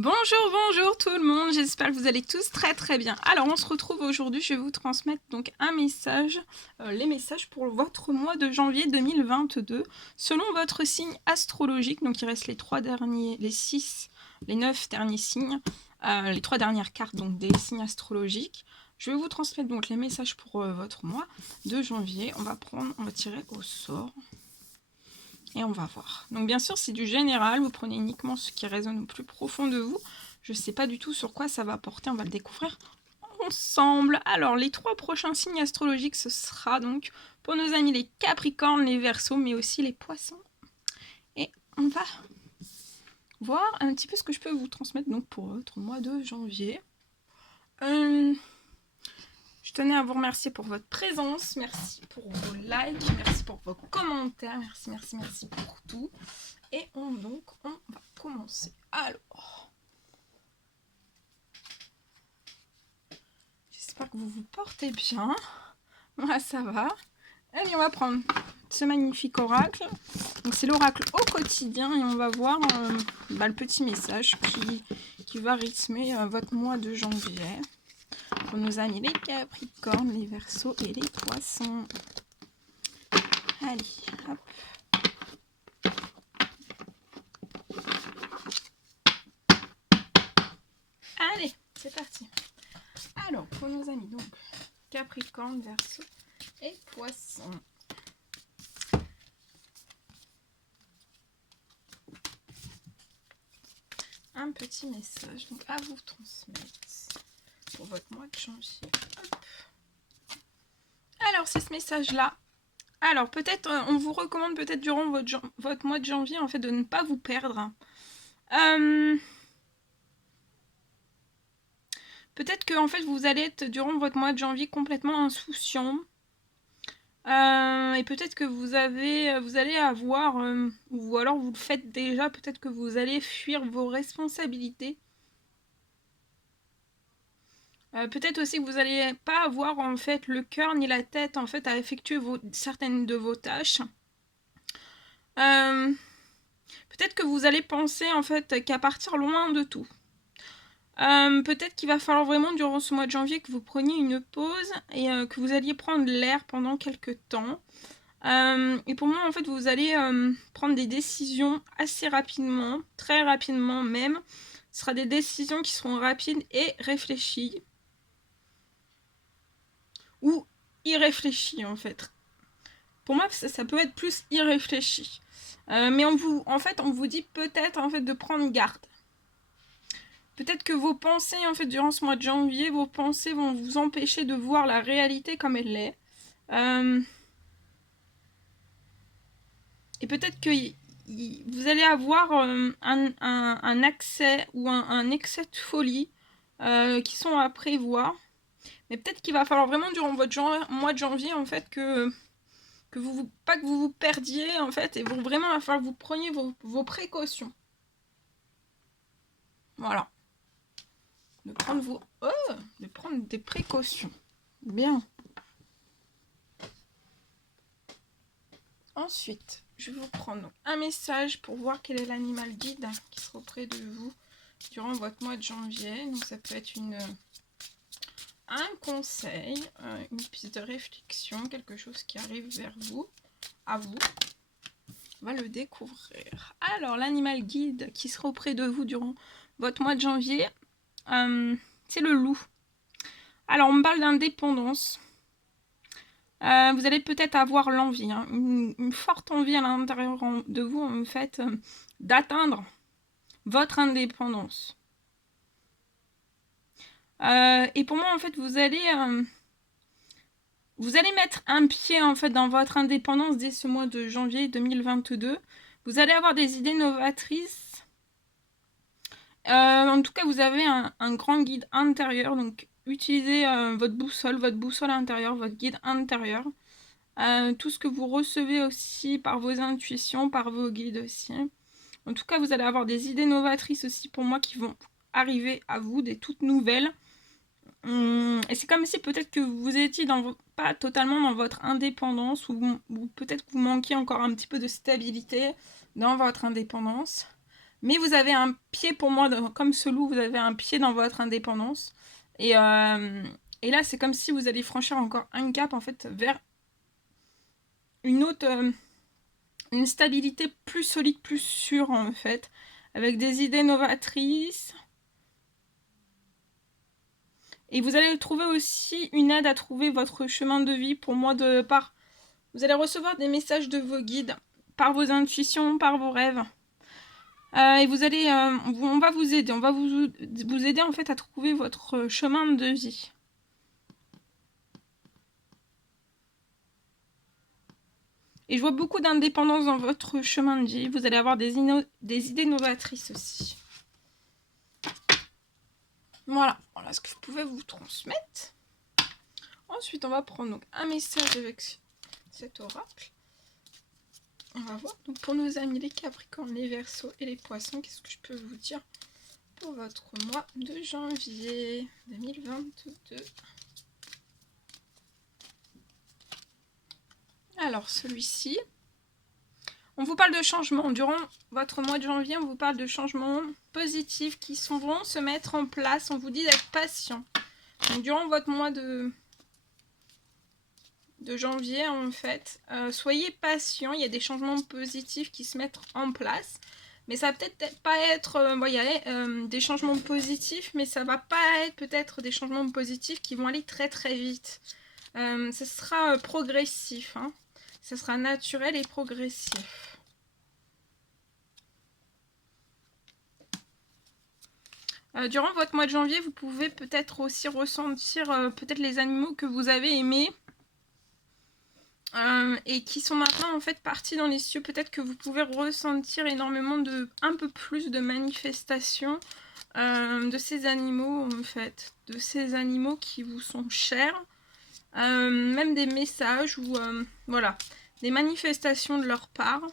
Bonjour tout le monde, j'espère que vous allez tous très bien. Alors on se retrouve aujourd'hui, je vais vous transmettre donc un message, les messages pour votre mois de janvier 2022, selon votre signe astrologique. Donc il reste les 9 derniers signes, les 3 dernières cartes donc des signes astrologiques. Je vais vous transmettre donc les messages pour votre mois de janvier. On va tirer au sort. Et on va voir. Donc bien sûr, c'est du général. Vous prenez uniquement ce qui résonne au plus profond de vous. Je ne sais pas du tout sur quoi ça va porter. On va le découvrir ensemble. Alors, les 3 prochains signes astrologiques, ce sera donc pour nos amis les Capricornes, les Verseaux, mais aussi les Poissons. Et on va voir un petit peu ce que je peux vous transmettre donc pour votre mois de janvier. Je tenais à vous remercier pour votre présence, merci pour vos likes, merci pour vos commentaires, merci pour tout. Et on va commencer. Alors, j'espère que vous vous portez bien. Moi, ça va. Allez, on va prendre ce magnifique oracle. Donc, c'est l'oracle au quotidien et on va voir le petit message qui va rythmer votre mois de janvier. Pour nos amis les Capricornes, les Verseaux et les Poissons. Allez, hop. Allez, c'est parti. Alors, pour nos amis, donc, Capricorne, Verseau et Poissons. Un petit message donc à vous transmettre pour votre mois de janvier. Hop. Alors, c'est ce message-là. Alors, peut-être, on vous recommande peut-être durant votre mois de janvier, en fait, de ne pas vous perdre. Peut-être que, en fait, vous allez être, durant votre mois de janvier, complètement insouciant. Et peut-être que vous allez avoir, ou alors vous le faites déjà, peut-être que vous allez fuir vos responsabilités. Peut-être aussi que vous n'allez pas avoir en fait le cœur ni la tête en fait à effectuer certaines de vos tâches. Peut-être que vous allez penser en fait qu'à partir loin de tout. Peut-être qu'il va falloir vraiment durant ce mois de janvier que vous preniez une pause et que vous alliez prendre l'air pendant quelques temps. Et pour moi en fait vous allez prendre des décisions assez rapidement, très rapidement même. Ce sera des décisions qui seront rapides et réfléchies. Ou irréfléchi en fait. Pour moi, ça peut être plus irréfléchi. Mais on vous dit peut-être en fait de prendre garde. Peut-être que vos pensées en fait durant ce mois de janvier, vos pensées vont vous empêcher de voir la réalité comme elle est. Et peut-être que vous allez avoir un accès ou un excès de folie qui sont à prévoir. Mais peut-être qu'il va falloir vraiment durant votre mois de janvier en fait que vous vous perdiez en fait et vraiment il va falloir que vous preniez vos précautions. Voilà. De prendre des précautions. Bien. Ensuite, je vais vous prendre un message pour voir quel est l'animal guide qui sera auprès de vous durant votre mois de janvier. Donc ça peut être un conseil, une piste de réflexion, quelque chose qui arrive vers vous, à vous. On va le découvrir. Alors, l'animal guide qui sera auprès de vous durant votre mois de janvier, c'est le loup. Alors, on me parle d'indépendance. Vous allez peut-être avoir l'envie, une forte envie à l'intérieur de vous, en fait, d'atteindre votre indépendance. Et pour moi, en fait, vous allez mettre un pied, en fait, dans votre indépendance dès ce mois de janvier 2022. Vous allez avoir des idées novatrices. En tout cas, vous avez un grand guide intérieur. Donc, utilisez votre boussole intérieure, votre guide intérieur. Tout ce que vous recevez aussi par vos intuitions, par vos guides aussi. En tout cas, vous allez avoir des idées novatrices aussi pour moi qui vont arriver à vous, des toutes nouvelles. Et c'est comme si peut-être que vous étiez pas totalement dans votre indépendance ou peut-être que vous manquiez encore un petit peu de stabilité dans votre indépendance. Mais vous avez un pied, pour moi, comme ce loup, vous avez un pied dans votre indépendance. Et là, c'est comme si vous allez franchir encore un cap, en fait, vers une autre... une stabilité plus solide, plus sûre, en fait. Avec des idées novatrices. Et vous allez trouver aussi une aide à trouver votre chemin de vie. Pour moi, vous allez recevoir des messages de vos guides, par vos intuitions, par vos rêves. Et vous allez, on va vous aider. On va vous aider, en fait, à trouver votre chemin de vie. Et je vois beaucoup d'indépendance dans votre chemin de vie. Vous allez avoir des idées novatrices aussi. Voilà ce que je pouvais vous transmettre. Ensuite, on va prendre donc un message avec cet oracle. On va voir. Donc pour nos amis les Capricornes, les Verseaux et les Poissons, qu'est-ce que je peux vous dire pour votre mois de janvier 2022. Alors celui-ci, on vous parle de changements. Durant votre mois de janvier, on vous parle de changements positifs qui vont se mettre en place. On vous dit d'être patient. Donc durant votre mois de janvier, en fait, soyez patient. Il y a des changements positifs qui se mettent en place. Mais ça va peut-être pas être des changements positifs, mais ça va pas être peut-être des changements positifs qui vont aller très très vite. Ce sera progressif. Hein. Ce sera naturel et progressif. Durant votre mois de janvier, vous pouvez peut-être aussi ressentir peut-être les animaux que vous avez aimés et qui sont maintenant en fait partis dans les cieux. Peut-être que vous pouvez ressentir énormément un peu plus de manifestations de ces animaux en fait, de ces animaux qui vous sont chers, même des messages ou voilà, des manifestations de leur part.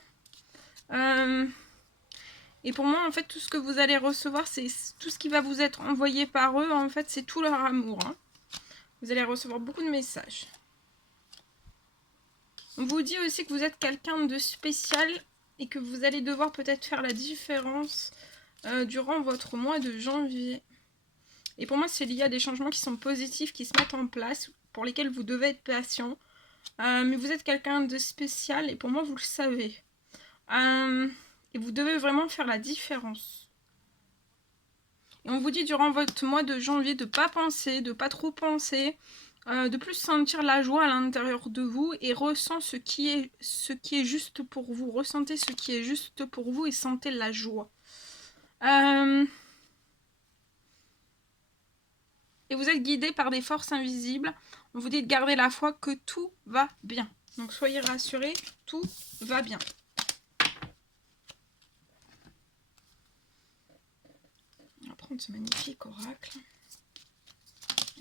Et pour moi, en fait, tout ce que vous allez recevoir, c'est tout ce qui va vous être envoyé par eux. En fait, c'est tout leur amour. Hein. Vous allez recevoir beaucoup de messages. On vous dit aussi que vous êtes quelqu'un de spécial et que vous allez devoir peut-être faire la différence durant votre mois de janvier. Et pour moi, c'est lié à des changements qui sont positifs, qui se mettent en place, pour lesquels vous devez être patient. Mais vous êtes quelqu'un de spécial et pour moi, vous le savez. Et vous devez vraiment faire la différence. Et on vous dit durant votre mois de janvier de ne pas penser, de ne pas trop penser, de plus sentir la joie à l'intérieur de vous et ressent ce qui est juste pour vous. Ressentez ce qui est juste pour vous et sentez la joie. Et vous êtes guidé par des forces invisibles. On vous dit de garder la foi que tout va bien. Donc soyez rassurés, tout va bien. On va prendre ce magnifique oracle.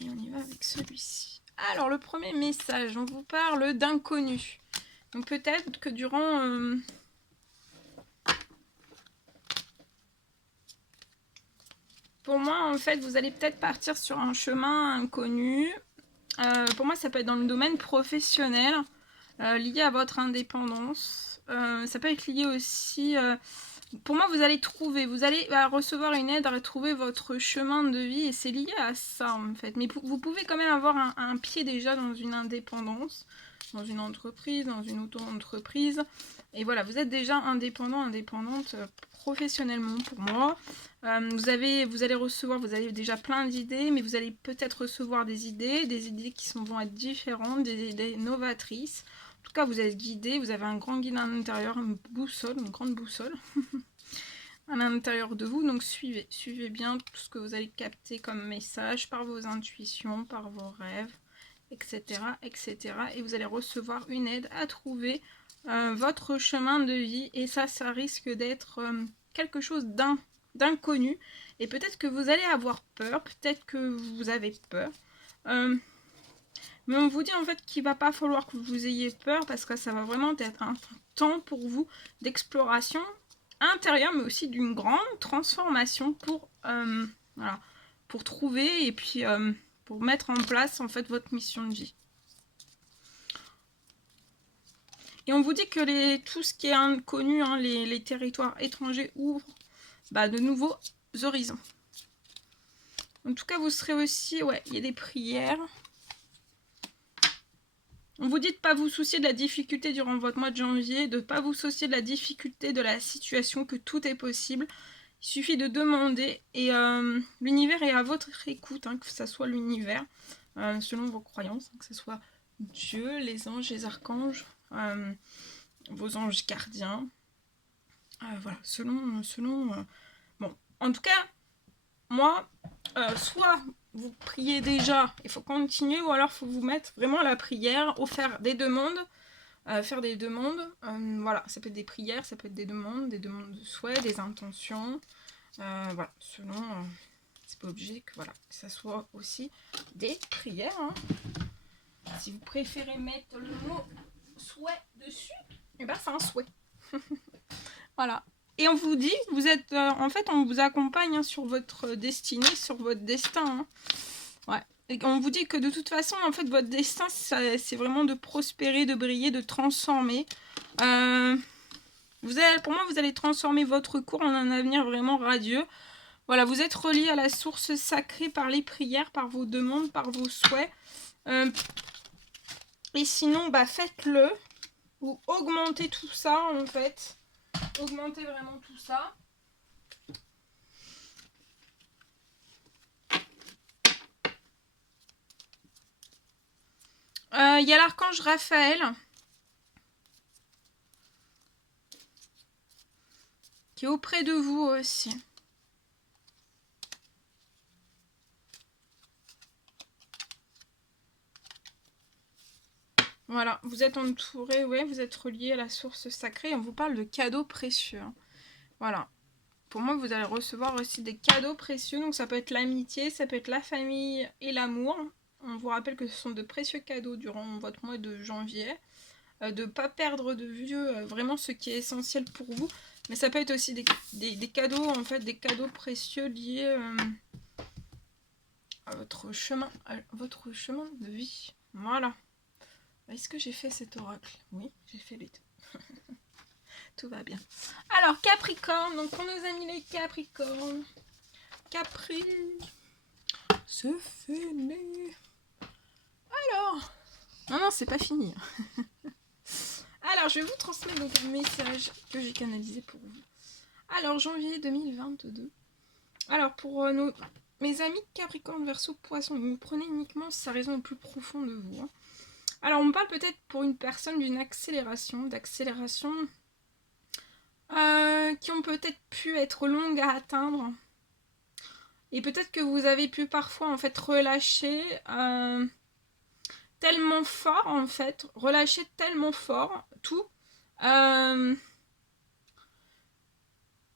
Et on y va avec celui-ci. Alors le premier message, on vous parle d'inconnu. Donc peut-être que durant... Pour moi, en fait, vous allez peut-être partir sur un chemin inconnu. Pour moi, ça peut être dans le domaine professionnel, lié à votre indépendance. Ça peut être lié aussi... pour moi, vous allez recevoir une aide à retrouver votre chemin de vie et c'est lié à ça, en fait. Mais vous pouvez quand même avoir un pied déjà dans une indépendance, dans une entreprise, dans une auto-entreprise. Et voilà, vous êtes déjà indépendante professionnellement pour moi. Vous avez déjà plein d'idées, mais vous allez peut-être recevoir des idées qui vont être différentes, des idées novatrices. En tout cas, vous êtes guidé, vous avez un grand guide à l'intérieur, une grande boussole à l'intérieur de vous. Donc suivez bien tout ce que vous allez capter comme message par vos intuitions, par vos rêves, etc. etc. Et vous allez recevoir une aide à trouver votre chemin de vie. Et ça risque d'être quelque chose d'inconnu. Et peut-être que vous allez avoir peur, peut-être que vous avez peur. Mais on vous dit en fait qu'il ne va pas falloir que vous ayez peur parce que ça va vraiment être un temps pour vous d'exploration intérieure mais aussi d'une grande transformation pour trouver et puis pour mettre en place en fait votre mission de vie. Et on vous dit que tout ce qui est inconnu, hein, les territoires étrangers ouvrent de nouveaux horizons. En tout cas, vous serez aussi, il y a des prières. On vous dit de ne pas vous soucier de la difficulté durant votre mois de janvier, de ne pas vous soucier de la difficulté de la situation, que tout est possible. Il suffit de demander et l'univers est à votre écoute, que ce soit l'univers, selon vos croyances, que ce soit Dieu, les anges, les archanges, vos anges gardiens. Voilà, bon, en tout cas, moi, soit vous priez déjà, il faut continuer, ou alors il faut vous mettre vraiment à la prière, ou faire des demandes. Voilà, ça peut être des prières, ça peut être des demandes de souhaits, des intentions. Voilà, selon, c'est pas obligé que ça soit aussi des prières. Si vous préférez mettre le mot souhait dessus, et c'est un souhait. Voilà. Et on vous dit, vous êtes, en fait, on vous accompagne sur votre destinée, sur votre destin. Et on vous dit que de toute façon, en fait, votre destin, c'est vraiment de prospérer, de briller, de transformer. Pour moi, vous allez transformer votre cours en un avenir vraiment radieux. Voilà, vous êtes relié à la source sacrée par les prières, par vos demandes, par vos souhaits. Et sinon, faites-le. Ou augmentez tout ça, en fait. Augmentez vraiment tout ça. Il y a l'archange Raphaël qui est auprès de vous aussi. Voilà, vous êtes entouré, vous êtes relié à la source sacrée. On vous parle de cadeaux précieux. Voilà. Pour moi, vous allez recevoir aussi des cadeaux précieux. Donc ça peut être l'amitié, ça peut être la famille et l'amour. On vous rappelle que ce sont de précieux cadeaux durant votre mois de janvier. De ne pas perdre de vue vraiment ce qui est essentiel pour vous. Mais ça peut être aussi des cadeaux, en fait, des cadeaux précieux liés à votre chemin de vie. Voilà. Est-ce que j'ai fait cet oracle? Oui, j'ai fait les deux. Tout va bien. Alors, Capricorne. Donc, on nous a mis les Capricornes. Capri. Se finit. Alors. Non, c'est pas fini. Alors, je vais vous transmettre donc un message que j'ai canalisé pour vous. Alors, janvier 2022. Alors, pour mes amis Capricorne, Verseau, Poisson, vous prenez uniquement sa raison le plus profond de vous. Alors, on me parle peut-être pour une personne d'une accélération, qui ont peut-être pu être longues à atteindre. Et peut-être que vous avez pu parfois, en fait, relâcher tellement fort, tout,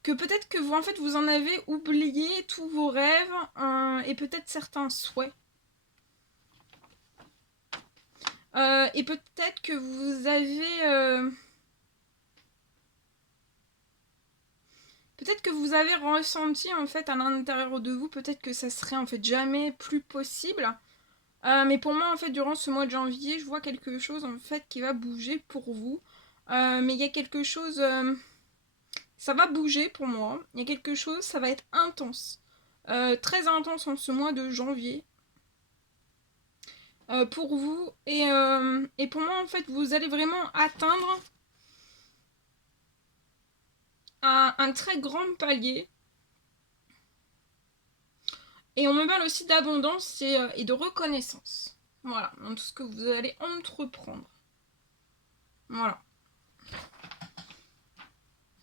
que peut-être que vous, en fait, vous en avez oublié tous vos rêves et peut-être certains souhaits. Et peut-être que vous avez... peut-être que vous avez ressenti, en fait, à l'intérieur de vous, peut-être que ça serait, en fait, jamais plus possible. Mais pour moi, en fait, durant ce mois de janvier, je vois quelque chose, en fait, qui va bouger pour vous. Mais il y a quelque chose... ça va bouger pour moi. Il y a quelque chose, ça va être intense. Très intense en ce mois de janvier. Pour vous. Et pour moi, en fait, vous allez vraiment atteindre un très grand palier. Et on me parle aussi d'abondance et de reconnaissance. Voilà, dans tout ce que vous allez entreprendre. Voilà.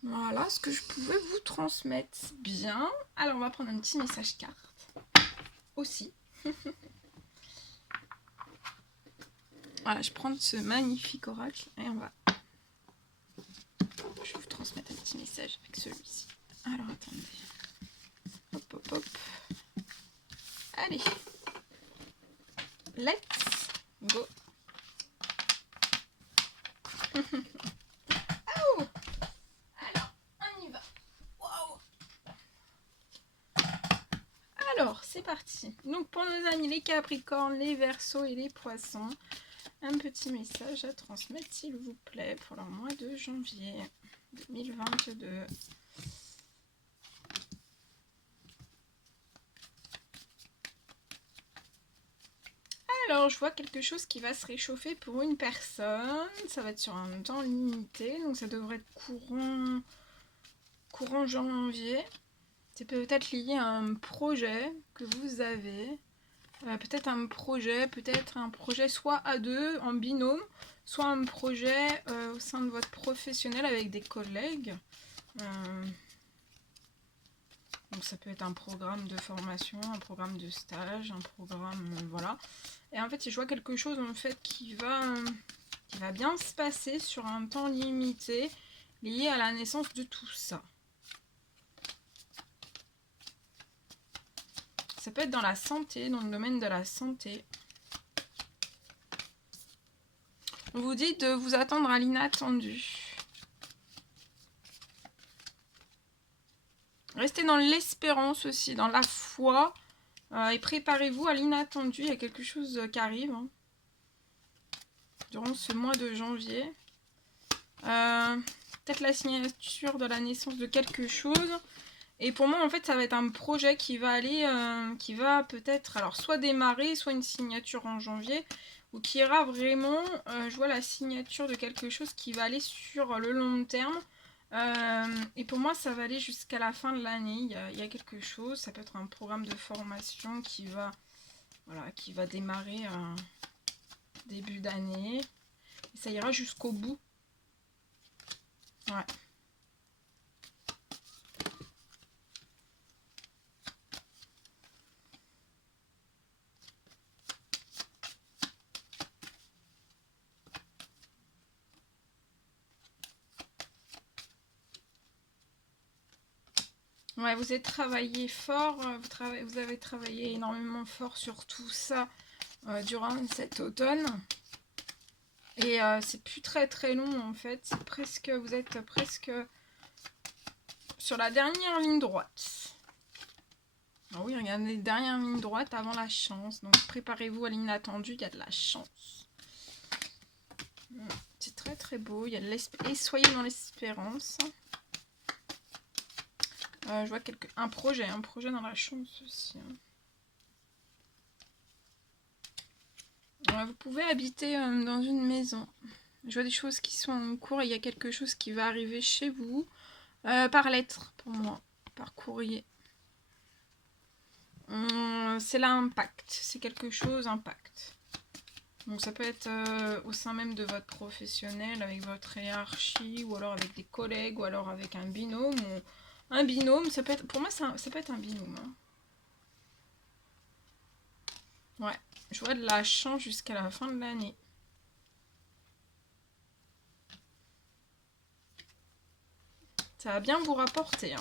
Voilà ce que je pouvais vous transmettre. Bien. Alors, on va prendre un petit message carte. Aussi. Voilà, je prends ce magnifique oracle et on va... Je vais vous transmettre un petit message avec celui-ci. Alors, attendez. Hop, hop, hop. Allez. Let's go. Oh, alors, on y va. Wow. Alors, c'est parti. Donc, pour nos amis les Capricornes, les Verseaux et les Poissons, un petit message à transmettre, s'il vous plaît, pour leur mois de janvier 2022. Alors, je vois quelque chose qui va se réchauffer pour une personne. Ça va être sur un temps limité. Donc, ça devrait être courant janvier. C'est peut-être lié à un projet que vous avez. Peut-être un projet soit à deux, en binôme, soit un projet au sein de votre professionnel avec des collègues. Donc ça peut être un programme de formation, un programme de stage, un programme, voilà. Et en fait, je vois quelque chose en fait qui va bien se passer sur un temps limité, lié à la naissance de tout ça. Ça peut être dans la santé, dans le domaine de la santé. On vous dit de vous attendre à l'inattendu. Restez dans l'espérance aussi, dans la foi. Et préparez-vous à l'inattendu. Il y a quelque chose qui arrive durant ce mois de janvier. Peut-être la signature de la naissance de quelque chose. Et pour moi, en fait, ça va être un projet qui va aller, qui va peut-être, alors soit démarrer, soit une signature en janvier, ou qui ira vraiment, je vois la signature de quelque chose qui va aller sur le long terme. Et pour moi, ça va aller jusqu'à la fin de l'année. Il y a quelque chose, ça peut être un programme de formation qui va, voilà, qui va démarrer début d'année. Et ça ira jusqu'au bout. Ouais. Ouais, vous avez travaillé fort, vous avez travaillé énormément fort sur tout ça durant cet automne. Et c'est plus très long en fait. C'est presque, vous êtes presque sur la dernière ligne droite. Ah oui, regardez, dernière ligne droite avant la chance. Donc préparez-vous à l'inattendu, il y a de la chance. C'est très beau, il y a de et soyez dans l'espérance. Je vois un projet dans la chance aussi. Vous pouvez habiter dans une maison. Je vois des choses qui sont en cours et il y a quelque chose qui va arriver chez vous. Par lettre pour moi, par courrier. C'est l'impact, c'est quelque chose, impact. Donc ça peut être au sein même de votre professionnel, avec votre hiérarchie, ou alors avec des collègues, ou alors avec un binôme. Un binôme, ça peut être, pour moi ça peut être un binôme. Ouais, je vois de la chance jusqu'à la fin de l'année. Ça va bien vous rapporter.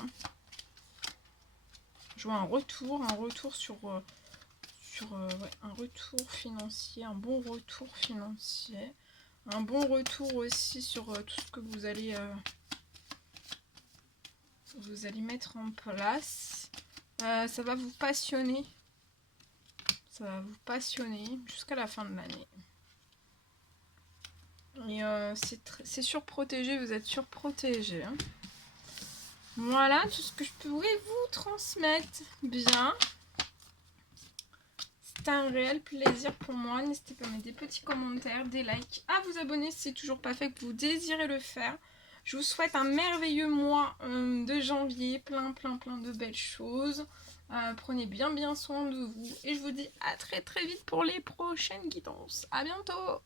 Je vois un retour sur ouais, un retour financier, un bon retour financier. Un bon retour aussi sur tout ce que vous allez mettre en place. Ça va vous passionner. Ça va vous passionner jusqu'à la fin de l'année. Et c'est surprotégé, vous êtes surprotégé. Voilà tout ce que je pourrais vous transmettre. Bien. C'était un réel plaisir pour moi. N'hésitez pas à mettre des petits commentaires, des likes, à vous abonner si c'est toujours pas fait, que vous désirez le faire. Je vous souhaite un merveilleux mois de janvier, plein de belles choses. Prenez bien soin de vous et je vous dis à très vite pour les prochaines guidances. À bientôt!